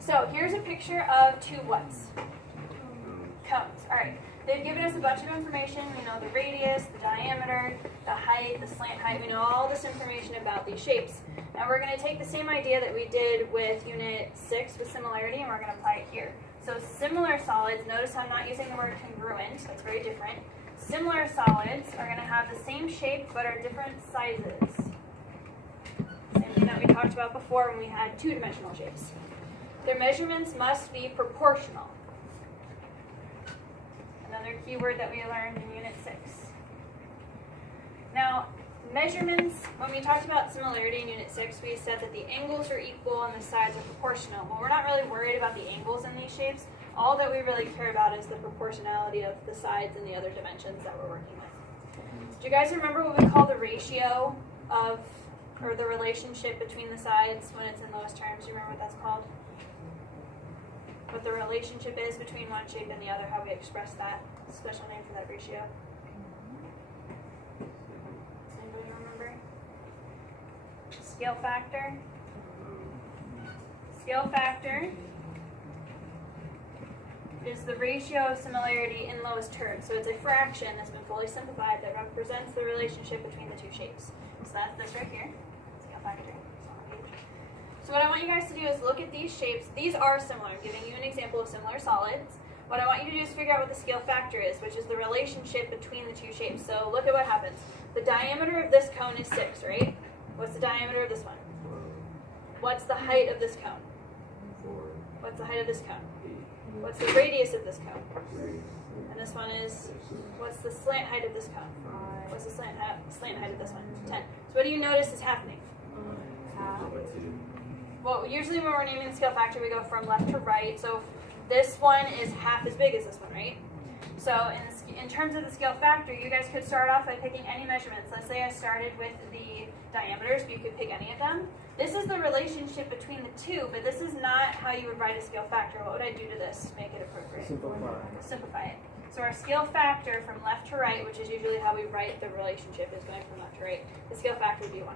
So here's a picture of two what's? Cones. All right. They've given us a bunch of information. We know the radius, the diameter, the height, the slant height. We know all this information about these shapes. Now we're going to take the same idea that we did with Unit 6 with similarity, and we're going to apply it here. So similar solids, notice I'm not using the word congruent. That's very different. Similar solids are going to have the same shape but are different sizes. Same thing that we talked about before when we had two-dimensional shapes. Their measurements must be proportional. Another key word that we learned in Unit 6. Now, measurements, when we talked about similarity in Unit 6, we said that the angles are equal and the sides are proportional. Well, we're not really worried about the angles in these shapes. All that we really care about is the proportionality of the sides and the other dimensions that we're working with. Do you guys remember what we call the ratio of, or the relationship between the sides when it's in lowest terms? Do you remember what that's called? What the relationship is between one shape and the other, how we express that, special name for that ratio. Anybody remember? Scale factor. Scale factor is the ratio of similarity in lowest terms. So it's a fraction that's been fully simplified that represents the relationship between the two shapes. So that's this right here, scale factor. So what I want you guys to do is look at these shapes. These are similar. I'm giving you an example of similar solids. What I want you to do is figure out what the scale factor is, which is the relationship between the two shapes. So look at what happens. The diameter of this cone is 6, right? What's the diameter of this one? What's the height of this cone? 4. What's the height of this cone? 8. What's the radius of this cone? 3. And this one is, what's the slant height of this cone? What's the slant height of this one? 10. So what do you notice is happening? Well, usually when we're naming the scale factor, we go from left to right. So this one is half as big as this one, right? So in terms of the scale factor, you guys could start off by picking any measurements. Let's say I started with the diameters, but you could pick any of them. This is the relationship between the two, but this is not how you would write a scale factor. What would I do to this to make it appropriate? Simplify it. So our scale factor from left to right, which is usually how we write the relationship, is going from left to right. The scale factor would be 1/2.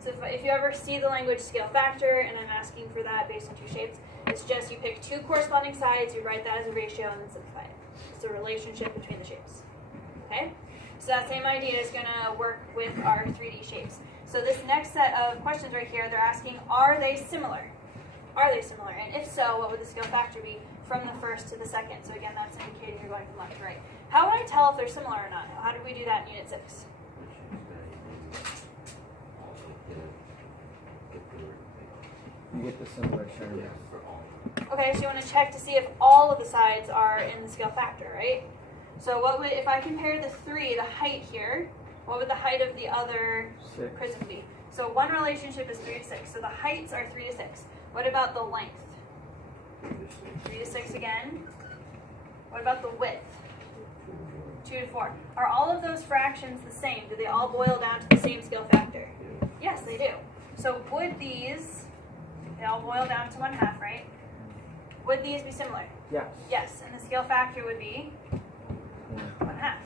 So if you ever see the language scale factor, and I'm asking for that based on two shapes, it's just you pick two corresponding sides, you write that as a ratio, and then simplify it. It's a relationship between the shapes. Okay? So that same idea is going to work with our 3D shapes. So this next set of questions right here, they're asking, are they similar? Are they similar? And if so, what would the scale factor be from the first to the second? So again, that's indicating you're going from left to right. How would I tell if they're similar or not? How did we do that in Unit 6? You get the similar term. Okay, so you want to check to see if all of the sides are in the scale factor, right? So what would, if I compare the 3, the height here, what would the height of the other 6. prism be? So one relationship is 3 to 6. So the heights are 3 to 6. What about the length? 3 to 6 again. What about the width? 2 to 4. Are all of those fractions the same? Do they all boil down to the same scale factor? Yes, they do. So would these, they all boil down to 1/2, right? Would these be similar? Yes. Yes, and the scale factor would be 1/2.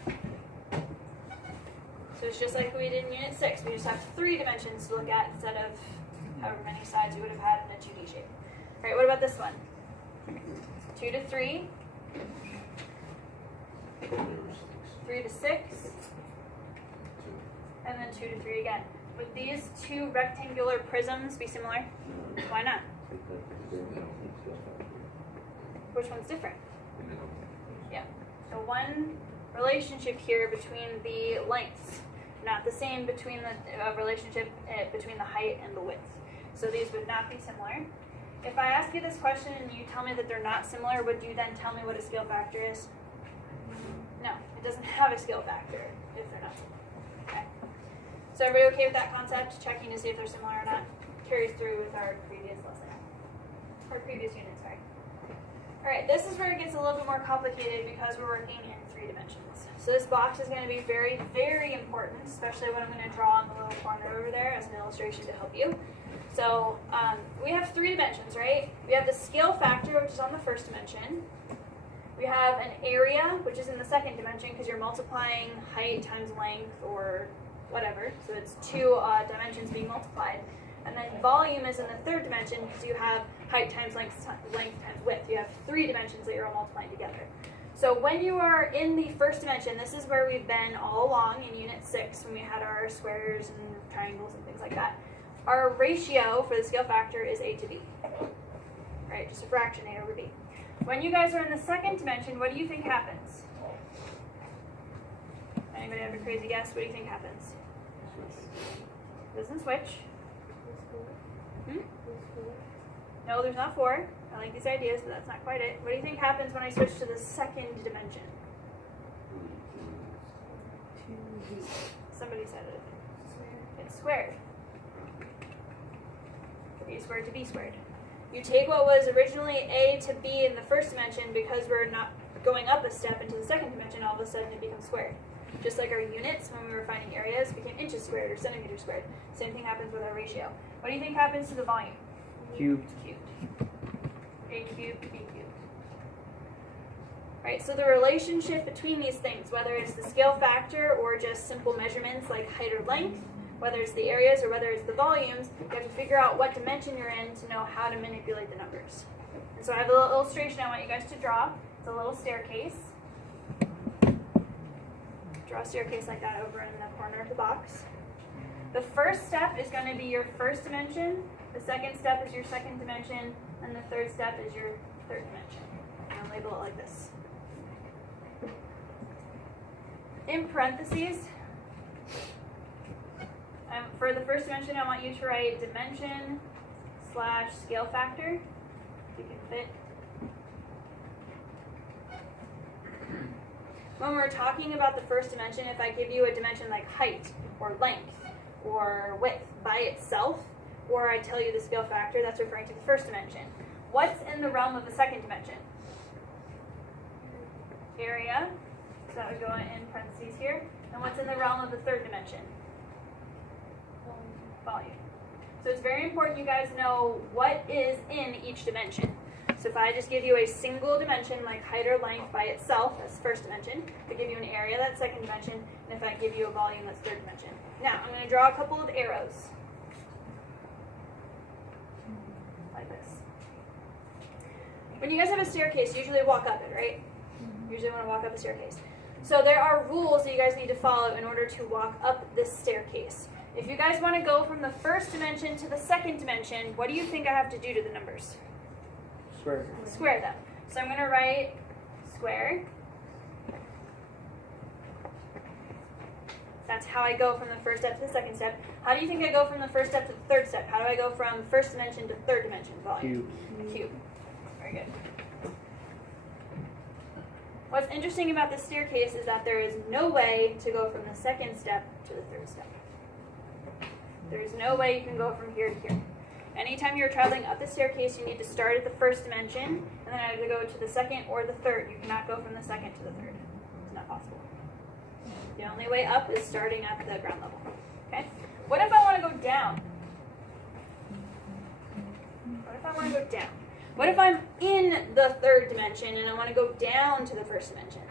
So it's just like we did in Unit 6. We just have 3 dimensions to look at instead of however many sides we would have had in a 2D shape. All right, what about this one? 2 to 3. 3 to 6. And then 2 to 3 again. Would these two rectangular prisms be similar? Why not? Which one's different? Yeah. So one relationship here between the lengths, not the same between the relationship between the height and the width. So these would not be similar. If I ask you this question and you tell me that they're not similar, would you then tell me what a scale factor is? No, it doesn't have a scale factor if they're not similar. Okay. So everybody okay with that concept? Checking to see if they're similar or not? Carries through with our previous lesson. Or previous unit, sorry. Alright, this is where it gets a little bit more complicated because we're working in 3 dimensions. So this box is going to be very, very important, especially when I'm going to draw in the little corner over there as an illustration to help you. So we have 3 dimensions, right? We have the scale factor, which is on the first dimension. We have an area, which is in the second dimension because you're multiplying height times length or whatever. So it's 2 dimensions being multiplied. And then volume is in the third dimension because you have height times length times width. You have 3 dimensions that you're all multiplying together. So when you are in the first dimension, this is where we've been all along in Unit 6 when we had our squares and triangles and things like that. Our ratio for the scale factor is a to b. Right, just a fraction, a over b. When you guys are in the second dimension, what do you think happens? Anybody have a crazy guess? What do you think happens? Doesn't switch. No, there's not 4. I like these ideas, but that's not quite it. What do you think happens when I switch to the second dimension? Somebody said it. It's squared. A squared to b squared. You take what was originally a to b in the first dimension, because we're not going up a step into the second dimension, all of a sudden it becomes squared. Just like our units, when we were finding areas, became inches squared or centimeters squared. Same thing happens with our ratio. What do you think happens to the volume? Cubed. Cubed. A cubed, b cubed. Right, so the relationship between these things, whether it's the scale factor or just simple measurements like height or length, whether it's the areas or whether it's the volumes, you have to figure out what dimension you're in to know how to manipulate the numbers. And so I have a little illustration I want you guys to draw. It's a little staircase. Draw a staircase like that over in the corner of the box. The first step is going to be your first dimension. The second step is your second dimension. And the third step is your third dimension. And I'll label it like this. In parentheses, for the first dimension, I want you to write dimension / scale factor, if you can fit. When we're talking about the first dimension, if I give you a dimension like height or length or width by itself, or I tell you the scale factor, that's referring to the first dimension. What's in the realm of the second dimension? Area, so that would go in parentheses here. And what's in the realm of the third dimension? Volume. So it's very important you guys know what is in each dimension. So if I just give you a single dimension like height or length by itself, that's first dimension. If I give you an area, that's second dimension. And if I give you a volume, that's third dimension. Now, I'm going to draw a couple of arrows. Like this. When you guys have a staircase, you usually walk up it, right? You usually want to walk up a staircase. So there are rules that you guys need to follow in order to walk up this staircase. If you guys want to go from the first dimension to the second dimension, what do you think I have to do to the numbers? Square. Square them. So I'm going to write square. That's how I go from the first step to the second step. How do you think I go from the first step to the third step? How do I go from first dimension to third dimension volume? Cube. Very good. What's interesting about this staircase is that there is no way to go from the second step to the third step. There is no way you can go from here to here. Anytime you're traveling up the staircase, you need to start at the first dimension, and then either go to the second or the third. You cannot go from the second to the third. It's not possible. The only way up is starting at the ground level. Okay? What if I want to go down? What if I want to go down? What if I'm in the third dimension and I want to go down to the first dimension?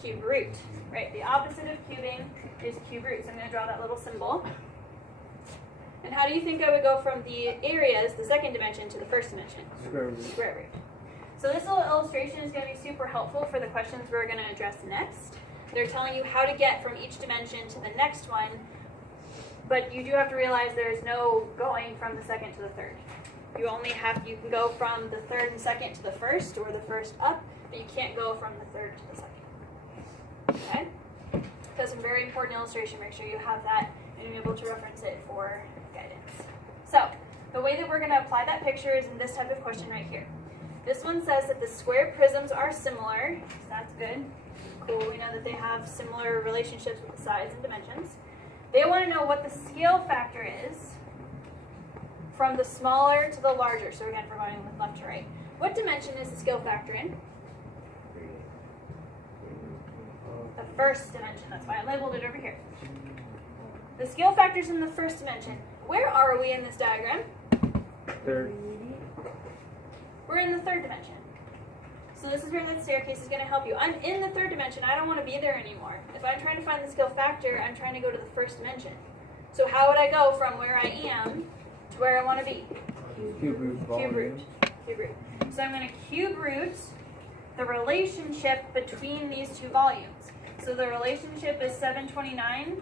Cube root. Right, the opposite of cubing is cube root. So I'm going to draw that little symbol. And how do you think I would go from the areas, the second dimension, to the first dimension? Square root. Square root. So this little illustration is going to be super helpful for the questions we're going to address next. They're telling you how to get from each dimension to the next one, but you do have to realize there is no going from the second to the third. You can go from the third and second to the first, or the first up, but you can't go from the third to the second. Okay? That's a very important illustration. Make sure you have that and you're able to reference it for guidance. So, the way that we're going to apply that picture is in this type of question right here. This one says that the square prisms are similar. So that's good. Cool. We know that they have similar relationships with the sides and dimensions. They want to know what the scale factor is from the smaller to the larger. So again, we're going with left to right. What dimension is the scale factor in? The first dimension. That's why I labeled it over here. The scale factor's in the first dimension. Where are we in this diagram? Third. We're in the third dimension. So this is where that staircase is going to help you. I'm in the third dimension. I don't want to be there anymore. If I'm trying to find the scale factor, I'm trying to go to the first dimension. So how would I go from where I am to where I want to be? Cube root Cube root. volume. Cube root. So I'm going to cube root the relationship between these two volumes. So the relationship is 729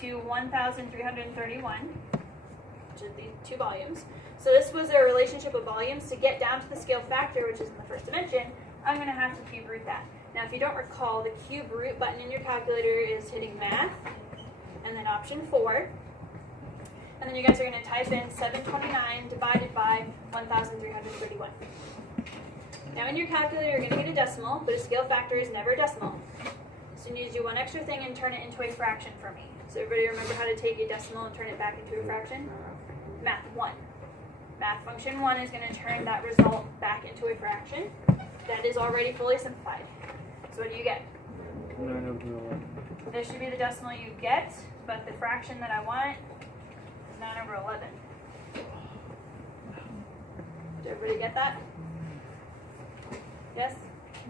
to 1,331, which are these two volumes. So this was a relationship of volumes. To get down to the scale factor, which is in the first dimension, I'm going to have to cube root that. Now, if you don't recall, the cube root button in your calculator is hitting math, and then option 4. And then you guys are going to type in 729 divided by 1,331. Now, in your calculator, you're going to get a decimal, but a scale factor is never a decimal. So you need to do one extra thing and turn it into a fraction for me. So everybody remember how to take a decimal and turn it back into a fraction? Math 1. Math function 1 is going to turn that result back into a fraction that is already fully simplified. So what do you get? 9/11. This should be the decimal you get, but the fraction that I want is 9/11. Did everybody get that? Yes?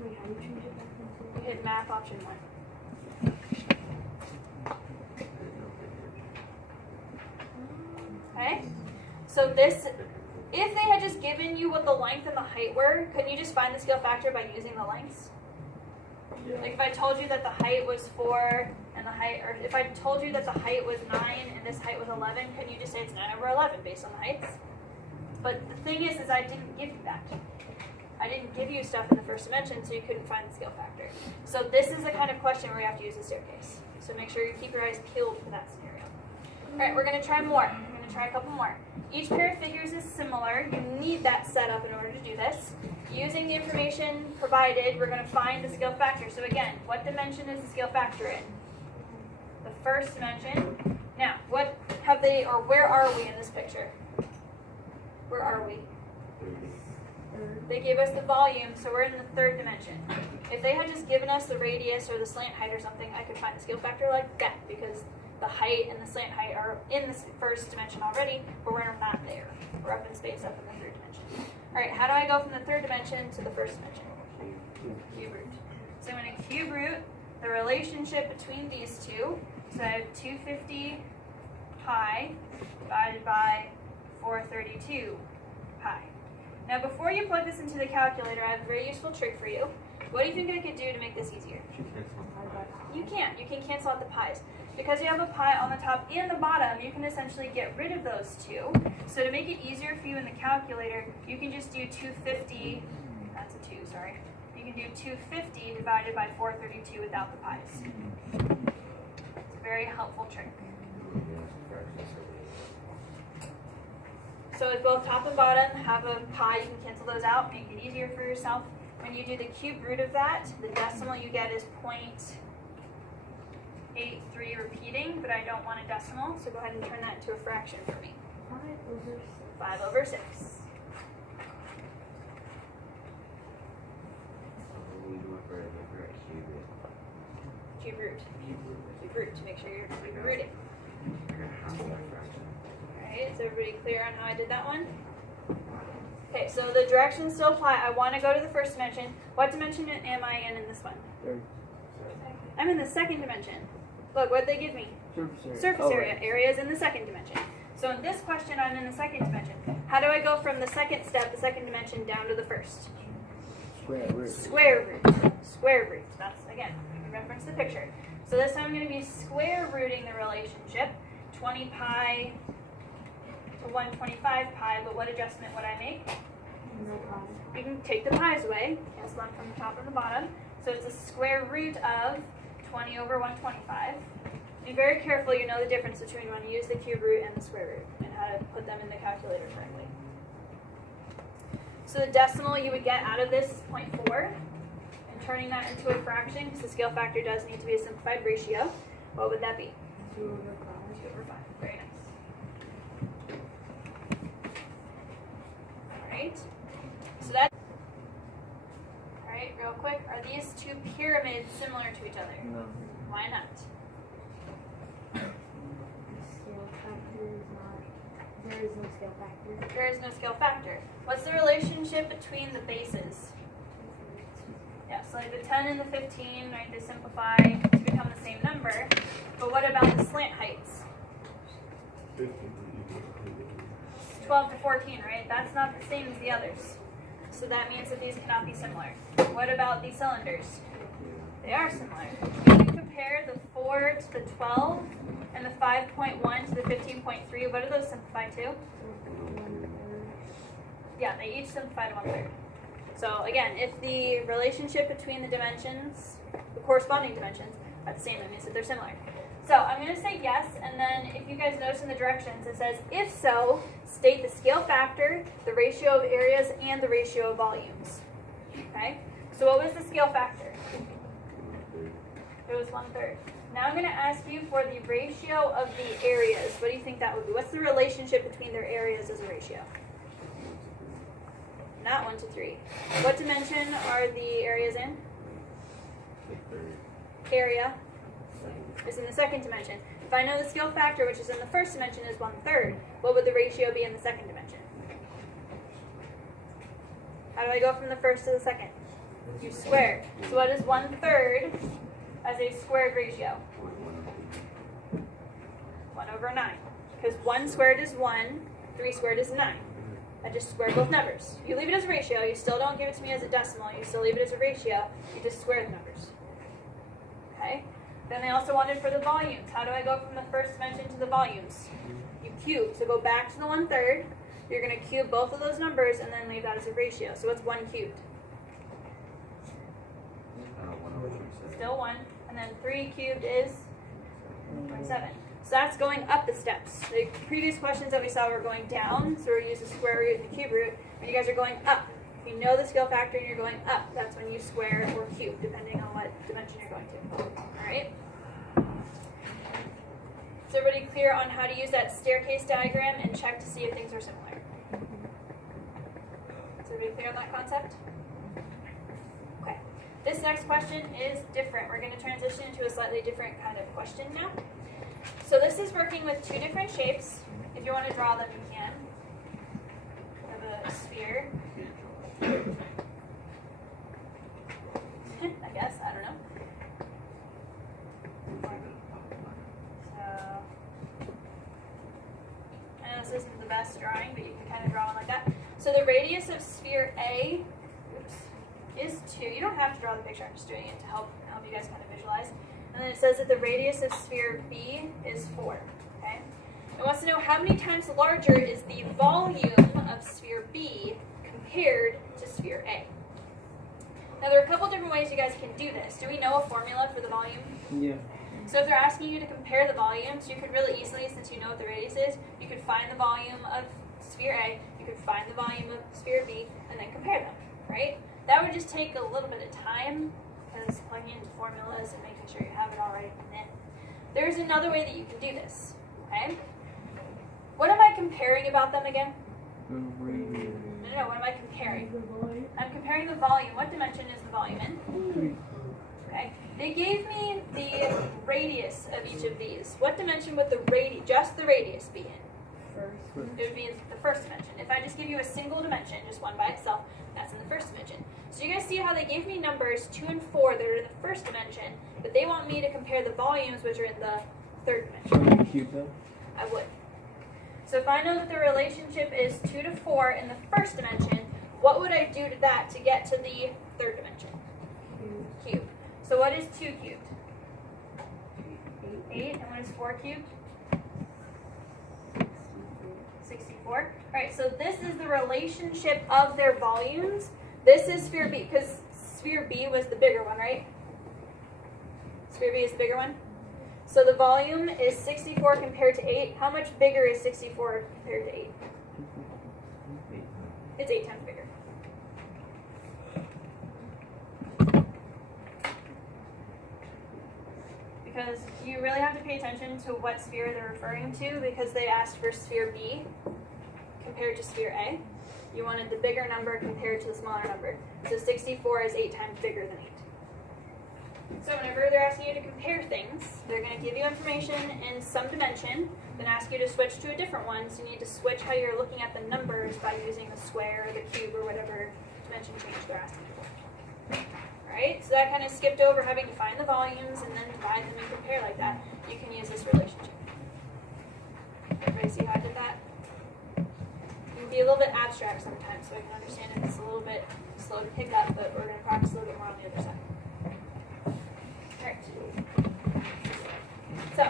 Wait, how do you change it back into? You hit math option 1. Okay? So this, if they had just given you what the length and the height were, couldn't you just find the scale factor by using the lengths? Like if I told you that the height was 4 and the height, or if I told you that the height was 9 and this height was 11, couldn't you just say it's 9/11 based on the heights? But the thing is I didn't give you that. I didn't give you stuff in the first dimension, so you couldn't find the scale factor. So this is the kind of question where you have to use a staircase. So make sure you keep your eyes peeled for that scenario. All right, we're going to try more. We're going to try a couple more. Each pair of figures is similar. You need that set up in order to do this. Using the information provided, we're going to find the scale factor. So again, what dimension is the scale factor in? The first dimension. Now, what have they, or where are we in this picture? Where are we? They gave us the volume, so we're in the third dimension. If they had just given us the radius or the slant height or something, I could find the scale factor like that, because the height and the slant height are in the first dimension already, but we're not there. We're up in space, up in the third dimension. All right, how do I go from the third dimension to the first dimension? Cube root. So I'm going to cube root the relationship between these two. So I have 250 pi divided by 432 pi. Now before you plug this into the calculator, I have a very useful trick for you. What do you think I could do to make this easier? You can't. You can cancel out the pi's. Because you have a pi on the top and the bottom, you can essentially get rid of those two. So to make it easier for you in the calculator, you can just do 250, that's a 2, sorry. You can do 250 divided by 432 without the pi's. It's a very helpful trick. So if both top and bottom have a pi, you can cancel those out, make it easier for yourself. When you do the cube root of that, the decimal you get is 0.83 repeating, but I don't want a decimal, so go ahead and turn that into a fraction for me. 5/6. Cube root. Cube root to make sure you're cube rooting. Alright, is everybody clear on how I did that one? Okay, so the directions still apply. I want to go to the first dimension. What dimension am I in this one? Third. I'm in the second dimension. Look, what did they give me? Surface area. Surface area. Area is in the second dimension. So in this question, I'm in the second dimension. How do I go from the second step, the second dimension, down to the first? Square root. Square root. Square root. That's, again, reference the picture. So this time I'm going to be square rooting the relationship. 20 pi to 125 pi, but what adjustment would I make? No pi. You can take the pi's away, cancel them from the top and the bottom. So it's a square root of 20/125. Be very careful, you know the difference between when you use the cube root and the square root, and how to put them in the calculator correctly. So the decimal you would get out of this is 0.4, and turning that into a fraction, because the scale factor does need to be a simplified ratio, what would that be? 2/5. 2/5. Very nice. Alright. So that. Alright, real quick. Are these two pyramids similar to each other? No. Why not? Scale factor is not. There is no scale factor. There is no scale factor. What's the relationship between the bases? Yeah, so like the 10 and the 15, right, they simplify to become the same number. But what about the slant heights? 12 to 14, right? That's not the same as the others. So that means that these cannot be similar. What about these cylinders? They are similar. If you compare the 4 to the 12 and the 5.1 to the 15.3, what do those simplify to? Yeah, they each simplify to 1/3. So again, if the relationship between the dimensions, the corresponding dimensions, are the same, that means that they're similar. So I'm going to say yes, and then if you guys notice in the directions, it says, if so, state the scale factor, the ratio of areas, and the ratio of volumes. Okay? So what was the scale factor? It was 1/3. Now I'm going to ask you for the ratio of the areas. What do you think that would be? What's the relationship between their areas as a ratio? Not 1 to 3. What dimension are the areas in? Area is in the second dimension. If I know the scale factor, which is in the first dimension, is 1/3, what would the ratio be in the second dimension? How do I go from the first to the second? You square. So what is 1/3 as a squared ratio? 1/9. Because 1 squared is 1, 3 squared is 9. I just squared both numbers. You leave it as a ratio, you still don't give it to me as a decimal, you still leave it as a ratio, you just square the numbers. Okay? Then they also wanted for the volumes. How do I go from the first dimension to the volumes? You cube. So go back to the 1/3. You're going to cube both of those numbers and then leave that as a ratio. So what's 1 cubed? Still 1. And then 3 cubed is 27. So that's going up the steps. The previous questions that we saw were going down, so we're using the square root and the cube root. And you guys are going up. If you know the scale factor and you're going up, that's when you square or cube, depending on what dimension you're going to. Alright? Is everybody clear on how to use that staircase diagram and check to see if things are similar? Is everybody clear on that concept? Okay. This next question is different. We're going to transition into a slightly different kind of question now. So this is working with 2 different shapes. If you want to draw them, you can. We have a sphere. I guess, I don't know. So, I know this isn't the best drawing, but you can kind of draw one like that. So the radius of sphere A, is 2. You don't have to draw the picture, I'm just doing it to help you guys kind of visualize. And then it says that the radius of sphere B is 4. Okay? It wants to know how many times larger is the volume of sphere B compared to sphere A. Now there are a couple different ways you guys can do this. Do we know a formula for the volume? Yeah. So if they're asking you to compare the volumes, you could really easily, since you know what the radius is, you could find the volume of sphere A, you could find the volume of sphere B, and then compare them, right? That would just take a little bit of time, because plugging in formulas and making sure you have it all right. And then there's another way that you can do this, okay? What am I comparing about them again? No, what am I comparing? I'm comparing the volume. What dimension is the volume in? Okay. They gave me the radius of each of these. What dimension would just the radius be in? First. It would be in the first dimension. If I just give you a single dimension, just one by itself, that's in the first dimension. So you guys see how they gave me numbers 2 and 4 that are in the first dimension, but they want me to compare the volumes, which are in the third dimension. Cube them? I would. So if I know that the relationship is 2 to 4 in the first dimension, what would I do to that to get to the third dimension? Cube. So what is 2 cubed? 8. And what is 4 cubed? 64. Alright, so this is the relationship of their volumes. This is sphere B, because sphere B was the bigger one, right? Sphere B is the bigger one. So the volume is 64 compared to 8. How much bigger is 64 compared to 8? It's 8 times bigger. Because you really have to pay attention to what sphere they're referring to, because they asked for sphere B compared to sphere A. You wanted the bigger number compared to the smaller number. So 64 is 8 times bigger than 8. So whenever they're asking you to compare things, they're going to give you information in some dimension, then ask you to switch to a different one. So you need to switch how you're looking at the numbers by using the square or the cube or whatever dimension change they're asking for. Alright, so that kind of skipped over having to find the volumes and then divide them and compare like that. You can use this relationship. Everybody see how I did that? It can be a little bit abstract sometimes, so I can understand if it's a little bit slow to pick up, but we're going to practice a little bit more on the other side. Alright. So,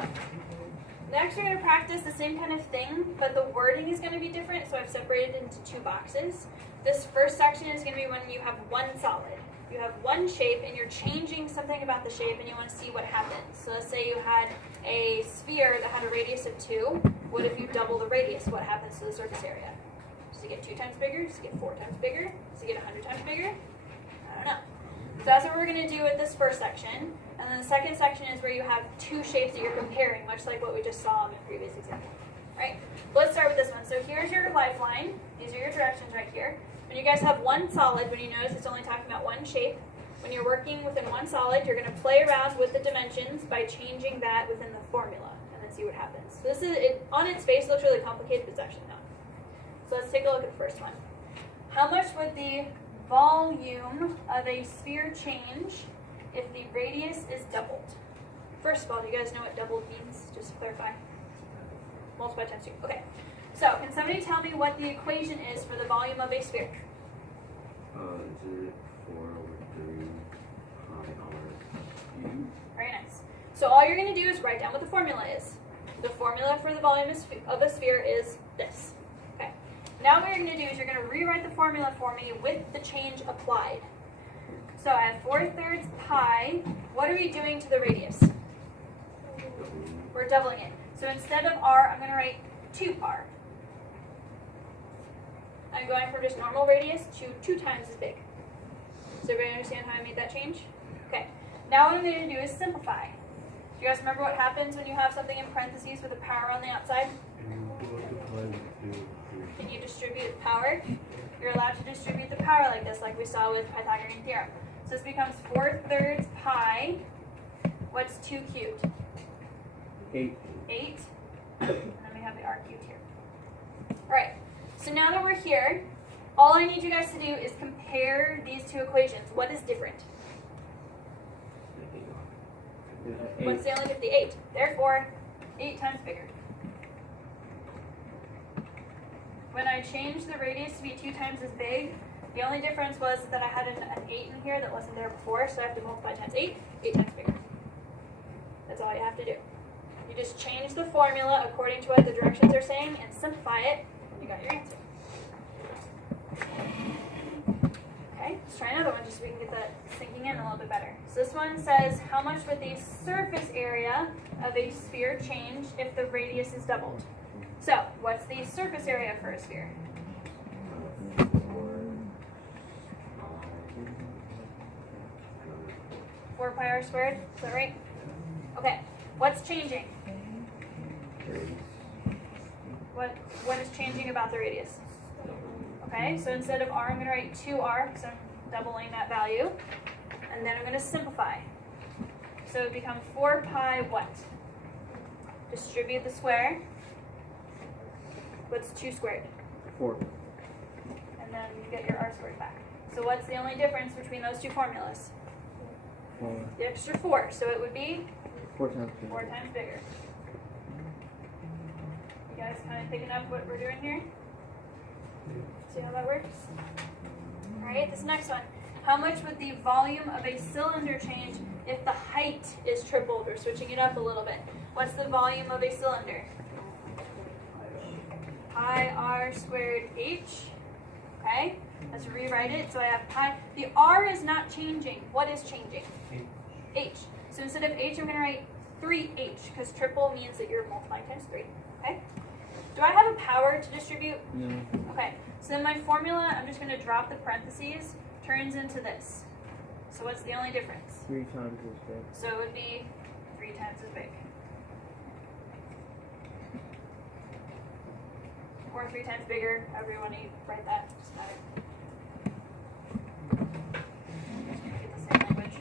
next we're going to practice the same kind of thing, but the wording is going to be different, so I've separated it into two boxes. This first section is going to be when you have one solid. You have one shape and you're changing something about the shape and you want to see what happens. So let's say you had a sphere that had a radius of 2. What if you double the radius? What happens to the surface area? Does it get 2 times bigger? Does it get 4 times bigger? Does it get 100 times bigger? I don't know. So that's what we're going to do with this first section. And then the second section is where you have two shapes that you're comparing, much like what we just saw in the previous example. Right? Let's start with this one. So here's your lifeline. These are your directions right here. When you guys have one solid, when you notice it's only talking about one shape, when you're working within one solid, you're going to play around with the dimensions by changing that within the formula and then see what happens. So this is, on its face, looks really complicated, but it's actually not. So let's take a look at the first one. How much would the volume of a sphere change if the radius is doubled? First of all, do you guys know what doubled means? Just to clarify. Multiply times 2. Okay. So, can somebody tell me what the equation is for the volume of a sphere? Is it 4 over 3 pi r cubed? Very nice. So all you're going to do is write down what the formula is. The formula for the volume of a sphere is this. Okay. Now what you're going to do is you're going to rewrite the formula for me with the change applied. So I have 4/3 pi. What are we doing to the radius? We're doubling it. So instead of r, I'm going to write 2r. I'm going from just normal radius to 2 times as big. Does everybody understand how I made that change? Okay. Now what I'm going to do is simplify. Do you guys remember what happens when you have something in parentheses with a power on the outside? Can you distribute power? You're allowed to distribute the power like this, like we saw with Pythagorean theorem. So this becomes 4/3 pi. What's 2 cubed? 8. 8. And then we have the r cubed here. Alright, so now that we're here, all I need you guys to do is compare these two equations. What is different? What's the only difference? The 8. Therefore, 8 times bigger. When I changed the radius to be 2 times as big, the only difference was that I had an 8 in here that wasn't there before, so I have to multiply times 8, 8 times bigger. That's all you have to do. You just change the formula according to what the directions are saying and simplify it, and you got your answer. Okay, let's try another one just so we can get that sinking in a little bit better. So this one says, how much would the surface area of a sphere change if the radius is doubled? So, what's the surface area for a sphere? 4 pi r squared, is that right? Okay, what's changing? What is changing about the radius? Okay, so instead of r, I'm going to write 2r because I'm doubling that value. And then I'm going to simplify. So it becomes 4 pi what? Distribute the square. What's 2 squared? 4. And then you get your r squared back. So what's the only difference between those two formulas? 4. The extra 4. So it would be 4 times 2. 4 times bigger. You guys kind of picking up what we're doing here? See how that works? Alright, this next one. How much would the volume of a cylinder change if the height is tripled? We're switching it up a little bit. What's the volume of a cylinder? Pi r squared h. Okay, let's rewrite it. So I have pi. The r is not changing. What is changing? H. So instead of h, I'm going to write 3h because triple means that you're multiplying times 3. Okay? Do I have a power to distribute? No. Okay, so then my formula, I'm just going to drop the parentheses, turns into this. So what's the only difference? 3 times as big. So it would be 3 times as big. Or 3 times bigger, however you want to write that, doesn't matter. Get the same language.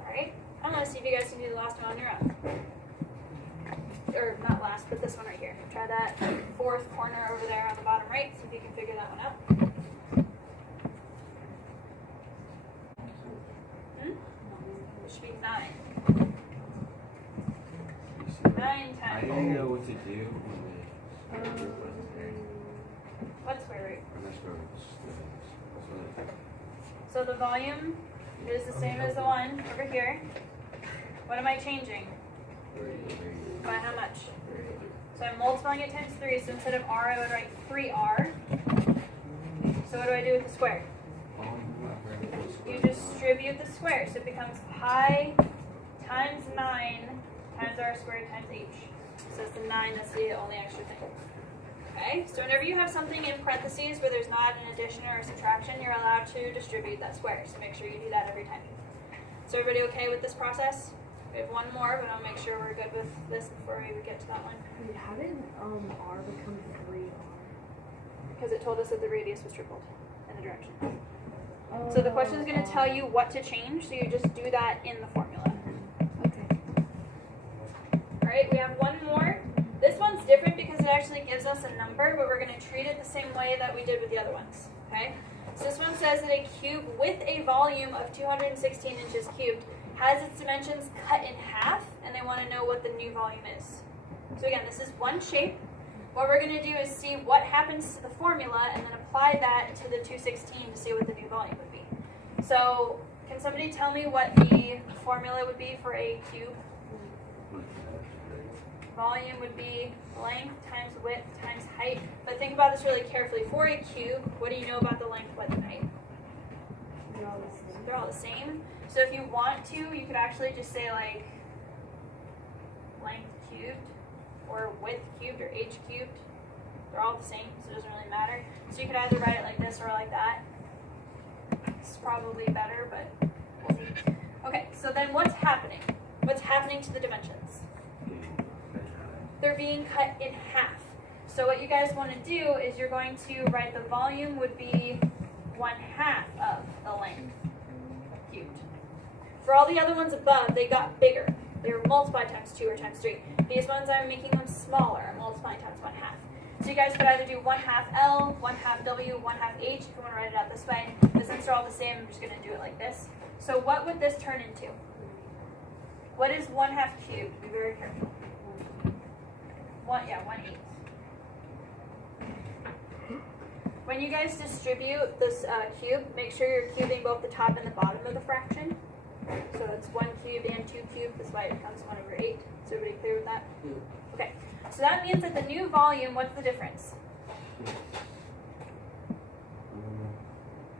Alright, I'm going to see if you guys can do the last one on your own. Or not last, but this one right here. Try that fourth corner over there on the bottom right, see if you can figure that one out. It should be 9. you know what to do when they square root was there? What square root? Or not square root, just So the volume is the same as the one over here. What am I changing? By how much? So I'm multiplying it times 3, so instead of r, I would write 3r. So what do I do with the square? You distribute the square, so it becomes pi times 9 times r squared times h. So it's the 9, that's the only extra thing. Okay, so whenever you have something in parentheses where there's not an addition or a subtraction, you're allowed to distribute that square. So make sure you do that every time. So everybody okay with this process? We have one more, but I'll make sure we're good with this before we get to that one. Wait, how did R become 3R? Because it told us that the radius was tripled in the direction. So the question is going to tell you what to change, so you just do that in the formula. Okay. Alright, we have one more. This one's different because it actually gives us a number, but we're going to treat it the same way that we did with the other ones. Okay? So this one says that a cube with a volume of 216 inches cubed has its dimensions cut in half, and they want to know what the new volume is. So again, this is one shape. What we're going to do is see what happens to the formula and then apply that to the 216 to see what the new volume would be. So can somebody tell me what the formula would be for a cube? Volume would be length times width times height. But think about this really carefully. For a cube, what do you know about the length, width, and height? They're all the same. They're all the same. So if you want to, you could actually just say like length cubed or width cubed or h cubed. They're all the same, so it doesn't really matter. So you could either write it like this or like that. It's probably better, but we'll see. Okay, so then what's happening? What's happening to the dimensions? They're being cut in half. So what you guys want to do is you're going to write the volume would be 1/2 of the length cubed. For all the other ones above, they got bigger. They were multiplied times 2 or times 3. These ones, I'm making them smaller. I'm multiplying times 1/2. So you guys could either do 1/2 L, 1/2 W, 1/2 H, if you want to write it out this way. But since they're all the same, I'm just going to do it like this. So what would this turn into? What is 1/2 cubed? Be very careful. 1/8. When you guys distribute this cube, make sure you're cubing both the top and the bottom of the fraction. So it's 1 cubed and 2 cubed. This way it becomes 1/8. Is everybody clear with that? Okay. So that means that the new volume, what's the difference?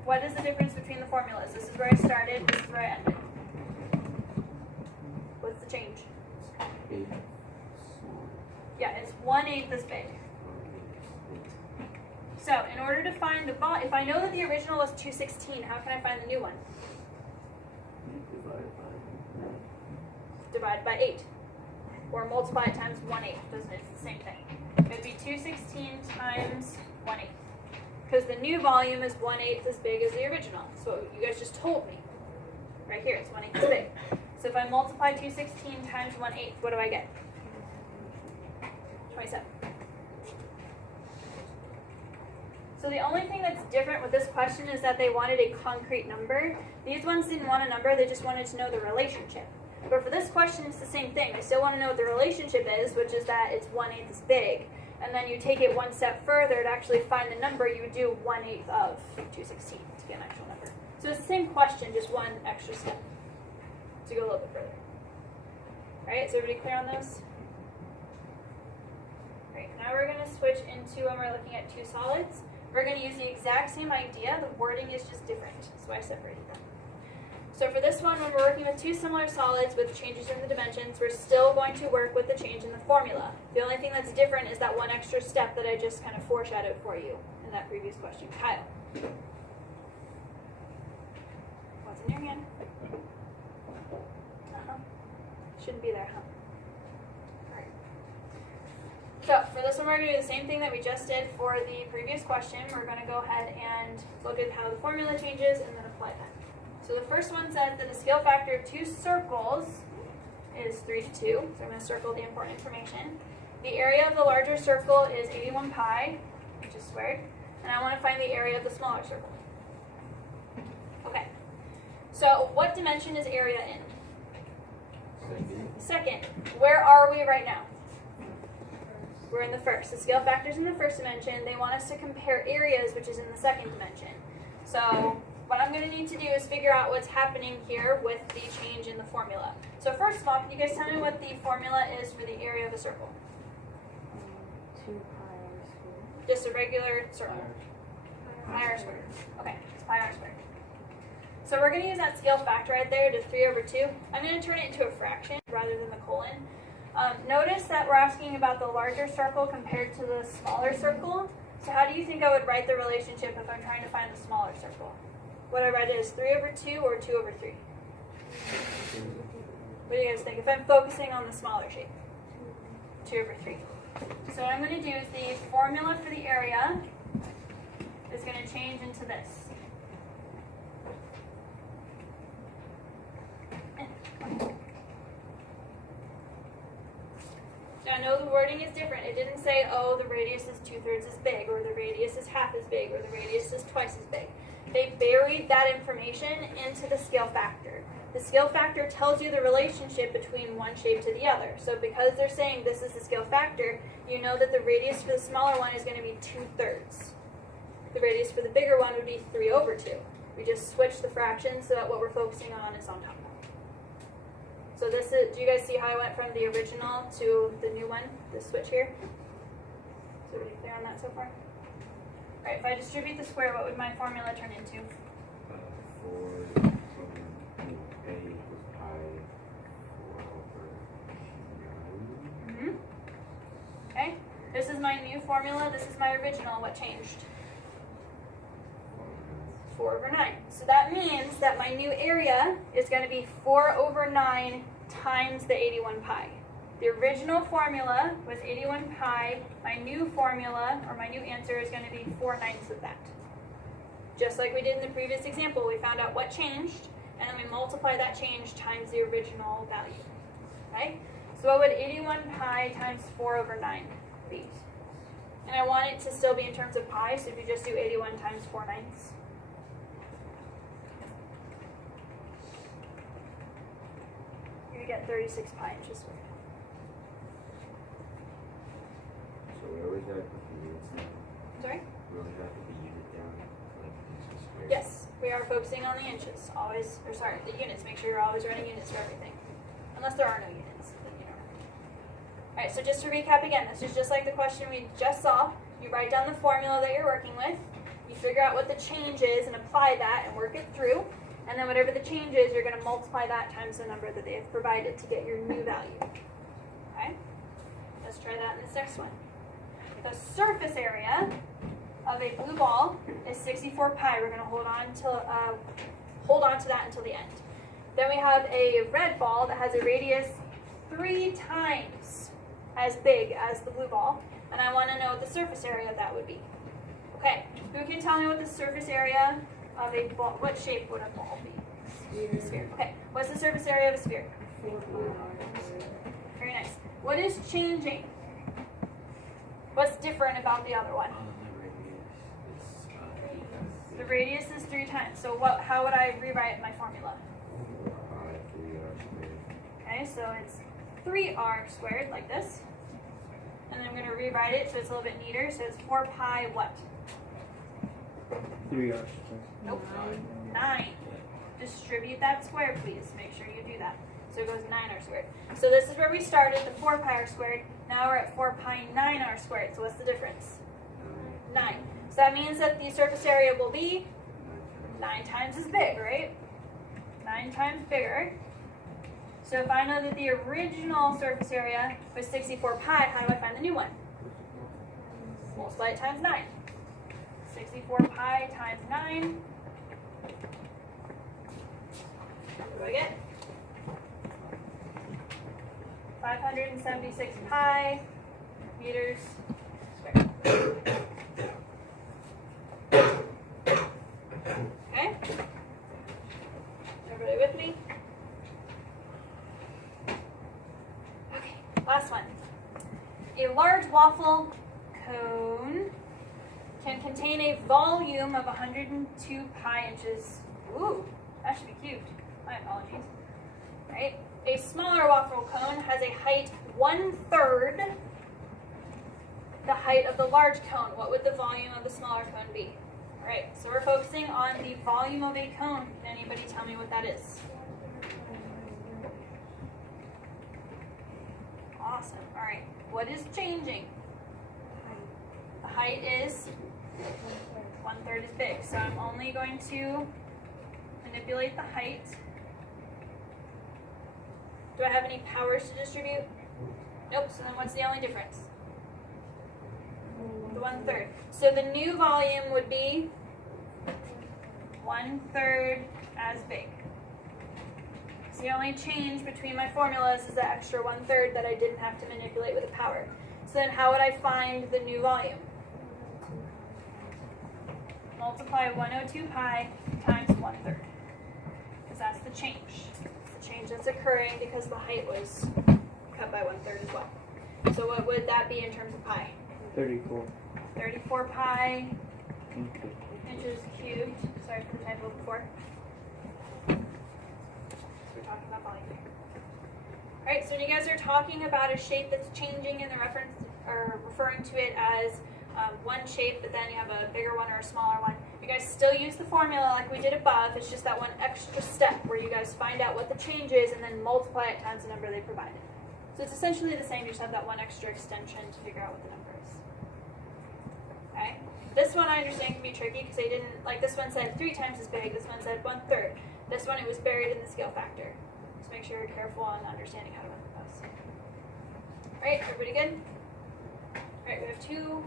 What is the difference between the formulas? This is where I started. This is where I ended. What's the change? Yeah, it's 1/8 this big. So in order to find the volume, if I know that the original was 216, how can I find the new one? Divide by 8. Or multiply it times 1/8. It's the same thing. It would be 216 times 1/8. Because the new volume is 1/8 as big as the original. So you guys just told me. Right here, it's 1/8 as big. So if I multiply 216 times 1/8, what do I get? 27. So the only thing that's different with this question is that they wanted a concrete number. These ones didn't want a number, they just wanted to know the relationship. But for this question, it's the same thing. They still want to know what the relationship is, which is that it's 1/8 as big. And then you take it one step further to actually find the number, you would do 1/8 of 216 to get an actual number. So it's the same question, just one extra step to go a little bit further. Alright, is everybody clear on those? Alright, now we're going to switch into when we're looking at two solids. We're going to use the exact same idea, the wording is just different. That's why I separated them. So for this one, when we're working with two similar solids with changes in the dimensions, we're still going to work with the change in the formula. The only thing that's different is that one extra step that I just kind of foreshadowed for you in that previous question. Kyle. What's in your hand? Shouldn't be there, huh? Alright. So for this one, we're going to do the same thing that we just did for the previous question. We're going to go ahead and look at how the formula changes and then apply that. So the first one says that the scale factor of two circles is 3 to 2. So I'm going to circle the important information. The area of the larger circle is 81 pi, which is squared. And I want to find the area of the smaller circle. Okay. So what dimension is area in? Second. Where are we right now? We're in the first. The scale factor's in the first dimension. They want us to compare areas, which is in the second dimension. So what I'm going to need to do is figure out what's happening here with the change in the formula. So first of all, can you guys tell me what the formula is for the area of a circle? 2 pi r squared. Just a regular circle. Pi r squared. Okay, it's pi r squared. So we're going to use that scale factor right there to 3 over 2. I'm going to turn it into a fraction rather than the colon. Notice that we're asking about the larger circle compared to the smaller circle. So how do you think I would write the relationship if I'm trying to find the smaller circle? Would I write it as 3 over 2 or 2 over 3? What do you guys think? If I'm focusing on the smaller shape? 2 over 3. So what I'm going to do is the formula for the area is going to change into this. Now, I know the wording is different. It didn't say, oh, the radius is 2/3 as big, or the radius is half as big, or the radius is twice as big. They buried that information into the scale factor. The scale factor tells you the relationship between one shape to the other. So because they're saying this is the scale factor, you know that the radius for the smaller one is going to be 2/3. The radius for the bigger one would be 3 over 2. We just switch the fractions so that what we're focusing on is on top. So this is, do you guys see how I went from the original to the new one, the switch here? So are we clear on that so far? All right, if I distribute the square, what would my formula turn into? 4 a equals pi 4 over 9. Okay, this is my new formula, this is my original. What changed? 4 over 9. So that means that my new area is going to be 4 over 9 times the 81 pi. The original formula was 81 pi. My new formula, or my new answer, is going to be 4/9 of that. Just like we did in the previous example, we found out what changed, and then we multiply that change times the original value. Okay? So what would 81 pi times 4 over 9 be? And I want it to still be in terms of pi, so if you just do 81 times 4/9. You get 36 pi inches squared. So we always have to put the units down. Sorry? We always have to put the unit down, like inches squared. Yes, we are focusing on the inches. Always, or sorry, the units. Make sure you're always running units for everything. Unless there are no units, then you don't have to. Alright, so just to recap again, this is just like the question we just saw. You write down the formula that you're working with. You figure out what the change is and apply that and work it through. And then whatever the change is, you're going to multiply that times the number that they have provided to get your new value. Okay? Let's try that in this next one. The surface area of a blue ball is 64 pi. We're going to hold on to that until the end. Then we have a red ball that has a radius 3 times as big as the blue ball. And I want to know what the surface area of that would be. Okay, who can tell me what the surface area of a ball, what shape would a ball be? Sphere. Okay, what's the surface area of a sphere? 4 pi r squared. Very nice. What is changing? What's different about the other one? The radius is 3 times. So how would I rewrite my formula? Pi 3r squared. Okay, so it's 3r squared, like this. And then I'm going to rewrite it so it's a little bit neater. So it's 4 pi what? 3 r. Nope. 9. Distribute that square, please. Make sure you do that. So it goes 9r squared. So this is where we started, the 4 pi r squared. Now we're at 4 pi 9r squared. So what's the difference? 9. So that means that the surface area will be 9 times as big, right? 9 times bigger. So if I know that the original surface area was 64 pi, how do I find the new one? Multiply it times 9. 64 pi times 9. What do I get? 576 pi meters squared. Okay? Everybody with me? Okay, last one. A large waffle cone can contain a volume of 102 pi inches. Ooh, that should be cubed. My apologies. Right? A smaller waffle cone has a height 1/3 the height of the large cone, what would the volume of the smaller cone be? All right, so we're focusing on the volume of a cone. Can anybody tell me what that is? Awesome. All right, what is changing? The height is 1/3 as big. So I'm only going to manipulate the height. Do I have any powers to distribute? Nope, so then what's the only difference? The 1/3. So the new volume would be 1/3 as big. So the only change between my formulas is the extra 1/3 that I didn't have to manipulate with a power. So then how would I find the new volume? Multiply 102 pi times 1/3. Because that's the change. The change that's occurring because the height was cut by 1/3 as well. So what would that be in terms of pi? 34 34 pi inches. inches cubed. Sorry for the typo before. So we're talking about volume here. Alright, so when you guys are talking about a shape that's changing in the reference or referring to it as one shape, but then you have a bigger one or a smaller one, you guys still use the formula like we did above. It's just that one extra step where you guys find out what the change is and then multiply it times the number they provided. So it's essentially the same, you just have that one extra extension to figure out what the number is. Okay? This one I understand can be tricky because they didn't, like this one said 3 times as big, this one said 1/3. This one, it was buried in the scale factor. So make sure you're careful on understanding how to work with those. Alright, everybody good? Alright, we have 2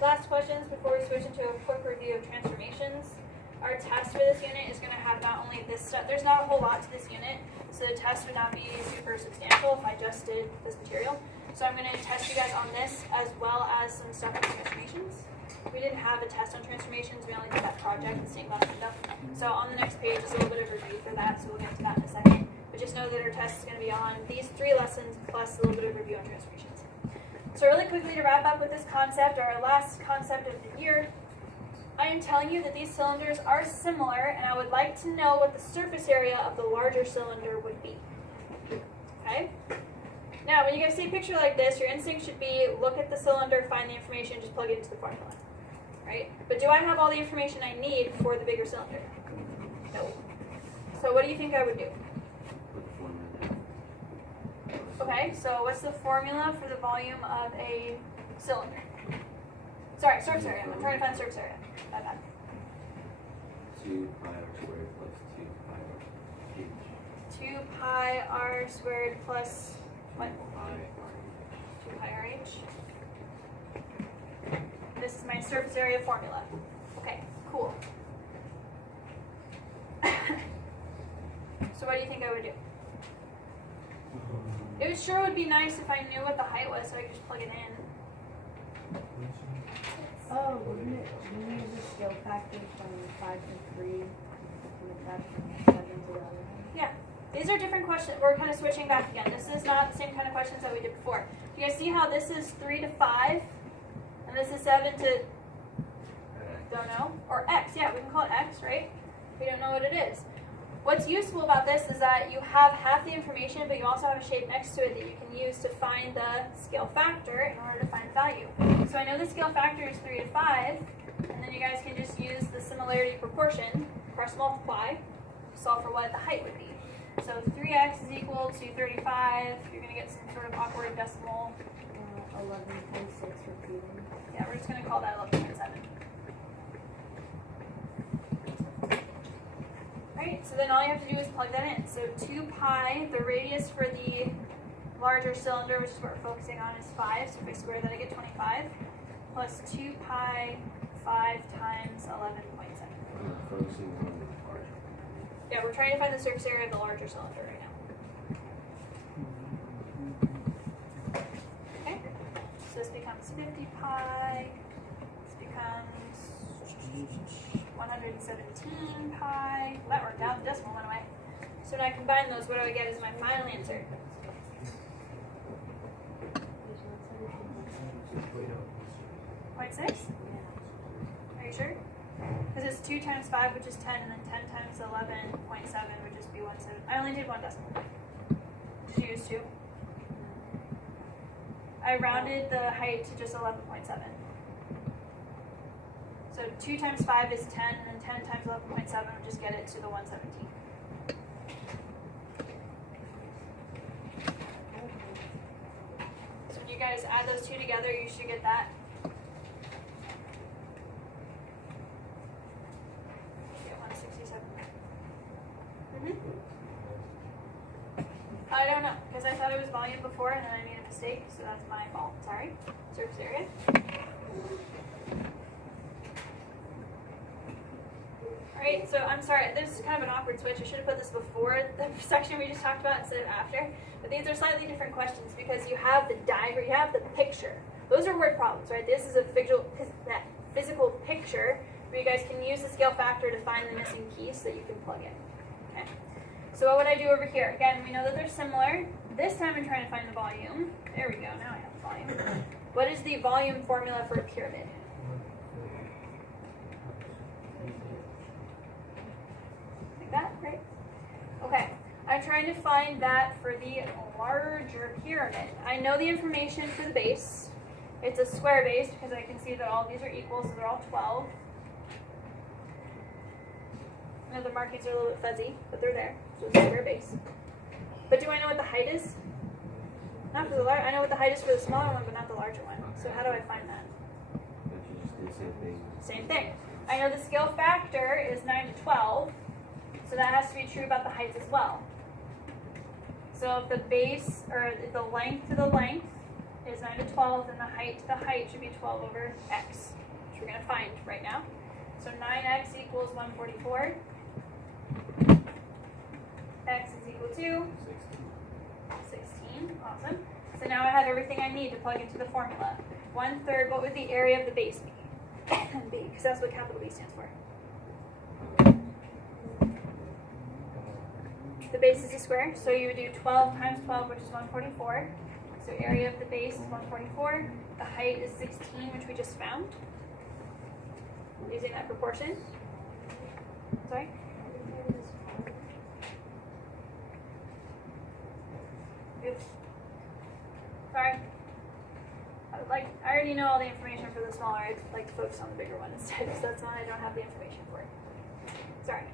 last questions before we switch into a quick review of transformations. Our test for this unit is going to have not only this stuff, there's not a whole lot to this unit, so the test would not be super substantial if I just did this material. So I'm going to test you guys on this as well as some stuff on transformations. We didn't have a test on transformations, we only did that project and seeing about stuff. So on the next page is a little bit of review for that, so we'll get to that in a second. But just know that our test is going to be on these 3 lessons plus a little bit of review on transformations. So really quickly to wrap up with this concept, our last concept of the year, I am telling you that these cylinders are similar, and I would like to know what the surface area of the larger cylinder would be. Okay? Now, when you guys see a picture like this, your instinct should be look at the cylinder, find the information, just plug it into the formula. Right? But do I have all the information I need for the bigger cylinder? No. So what do you think I would do? Okay, so what's the formula for the volume of a cylinder? Sorry, surface area. I'm trying to find the surface area. My bad. 2 pi r squared plus 2 pi r h. 2 pi r squared plus what? Pi r 2 pi r h. This is my surface area formula. Okay, cool. So what do you think I would do? It sure would be nice if I knew what the height was so I could just plug it in. Oh, wouldn't it use the scale factor from 5 to 3? From 7 to 11? Yeah. These are different questions. We're kind of switching back again. This is not the same kind of questions that we did before. Do you guys see how this is 3 to 5? And this is 7 to, don't know, or x. Yeah, we can call it x, right? We don't know what it is. What's useful about this is that you have half the information, but you also have a shape next to it that you can use to find the scale factor in order to find the value. So I know the scale factor is 3 to 5, and then you guys can just use the similarity proportion, cross multiply, to solve for what the height would be. So 3x is equal to 35. You're going to get some sort of awkward decimal. 11.6 repeating. Yeah, we're just going to call that 11.7. Alright, so then all you have to do is plug that in. So 2 pi, the radius for the larger cylinder, which is what we're focusing on, is 5. So if I square that, I get 25. Plus 2 pi 5 times 11.7. Focusing on the larger. Yeah, we're trying to find the surface area of the larger cylinder right now. Okay, so this becomes 50 pi. This becomes 117 pi. Well, that worked out. The decimal went away. So when I combine those, what do I get as my final answer? 0.6? Are you sure? Because it's 2 times 5, which is 10, and then 10 times 11.7 would just be 1/7. I only did 1 decimal point. Did you use 2? I rounded the height to just 11.7. So 2 times 5 is 10, and then 10 times 11.7 would just get it to the 117. So when you guys add those two together, you should get that. Get 167. I don't know, because I thought it was volume before, and then I made a mistake, so that's my fault. Sorry. Surface area. Alright, so I'm sorry, this is kind of an awkward switch. I should have put this before the section we just talked about instead of after. But these are slightly different questions because you have the diagram, you have the picture. Those are word problems, right? This is a physical picture where you guys can use the scale factor to find the missing piece that you can plug in. Okay. So what would I do over here? Again, we know that they're similar. This time I'm trying to find the volume. There we go, now I have the volume. What is the volume formula for a pyramid? Like that, right? Okay, I'm trying to find that for the larger pyramid. I know the information for the base. It's a square base because I can see that all of these are equal, so they're all 12. I know the markings are a little bit fuzzy, but they're there. So it's a square base. But do I know what the height is? Not for the large. I know what the height is for the smaller one, but not the larger one. So how do I find that? But you just did the same thing. Same thing. I know the scale factor is 9 to 12, so that has to be true about the height as well. So if the base, or the length to the length is 9 to 12, then the height to the height should be 12 over x, which we're going to find right now. So 9x equals 144. X is equal to 16. Awesome. So now I have everything I need to plug into the formula. 1/3, what would the area of the base be? B, because that's what capital B stands for. The base is a square, so you would do 12 times 12, which is 144. So area of the base is 144. The height is 16, which we just found. Using that proportion. Sorry? Oops. Sorry. I already know all the information for the smaller. I'd like to focus on the bigger one instead, because that's one I don't have the information for. Sorry.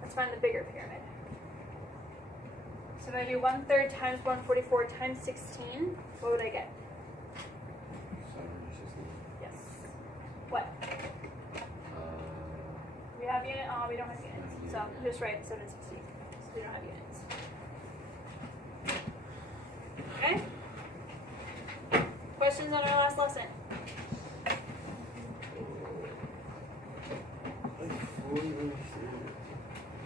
Let's find the bigger pyramid. So if I do 1/3 times 144 times 16, what would I get? 760. Yes. What? We have unit? Oh, we don't have units. So just write 760. So we don't have units. Okay? Questions on our last lesson?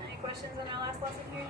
Any questions on our last lesson here?